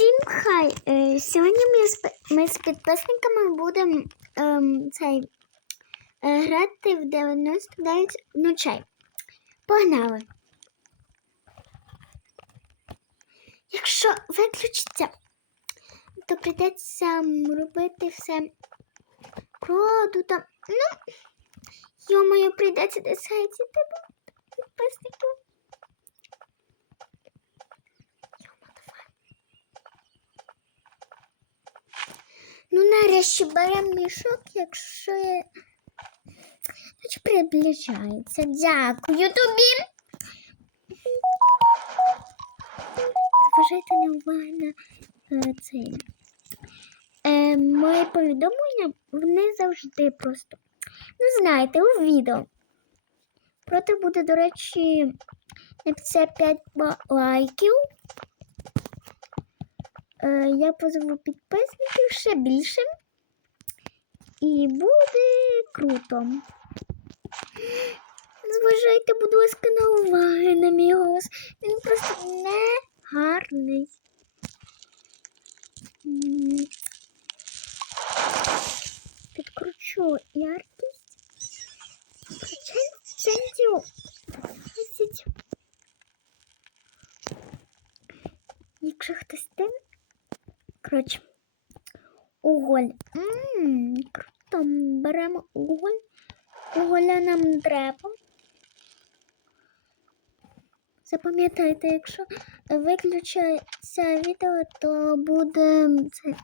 Всім хай! Е, Сьогодні ми з, ми з підписниками будемо ем, цей, е, грати в 99 ночей. Погнали! Якщо виключиться, то прийдеться робити все проду там. Ну, йомою, прийдеться десятці тебе підписників. Ну, нарешті беремо мішок, якщо я... Хоч приближається. Дякую тобі. Зважайте на увагу на е, цей. Е, мої повідомлення, вони завжди просто. Ну, знаєте, у відео. Проте буде, до речі, 55 ба- лайків. Е, я позову підписників ще більше. І буде круто. Зважайте, будь ласка, на уваги на мій голос. Він просто не гарний. Підкручу яркість. Процентів 10. Якщо хтось тим. Коротше. Уголь. Ммм, круто. Беремо уголь. Уголя нам треба. Запам'ятайте, якщо виключиться відео, то буде це.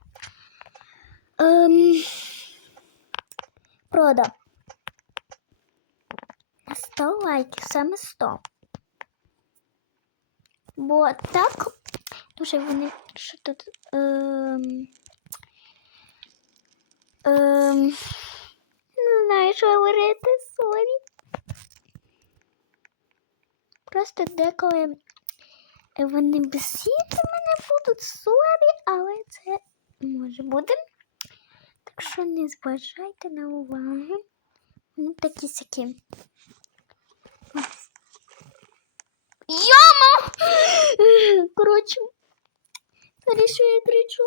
Ем, прода. 100 лайків, саме 100. Бо так, дуже вони що тут. Ем, ем, не знаю, що говорити, сорі. Просто деколи вони бесіти мене будуть сорі, але це може бути. Так що не зважайте на увагу. Вони такі сякі. Рішує тричу.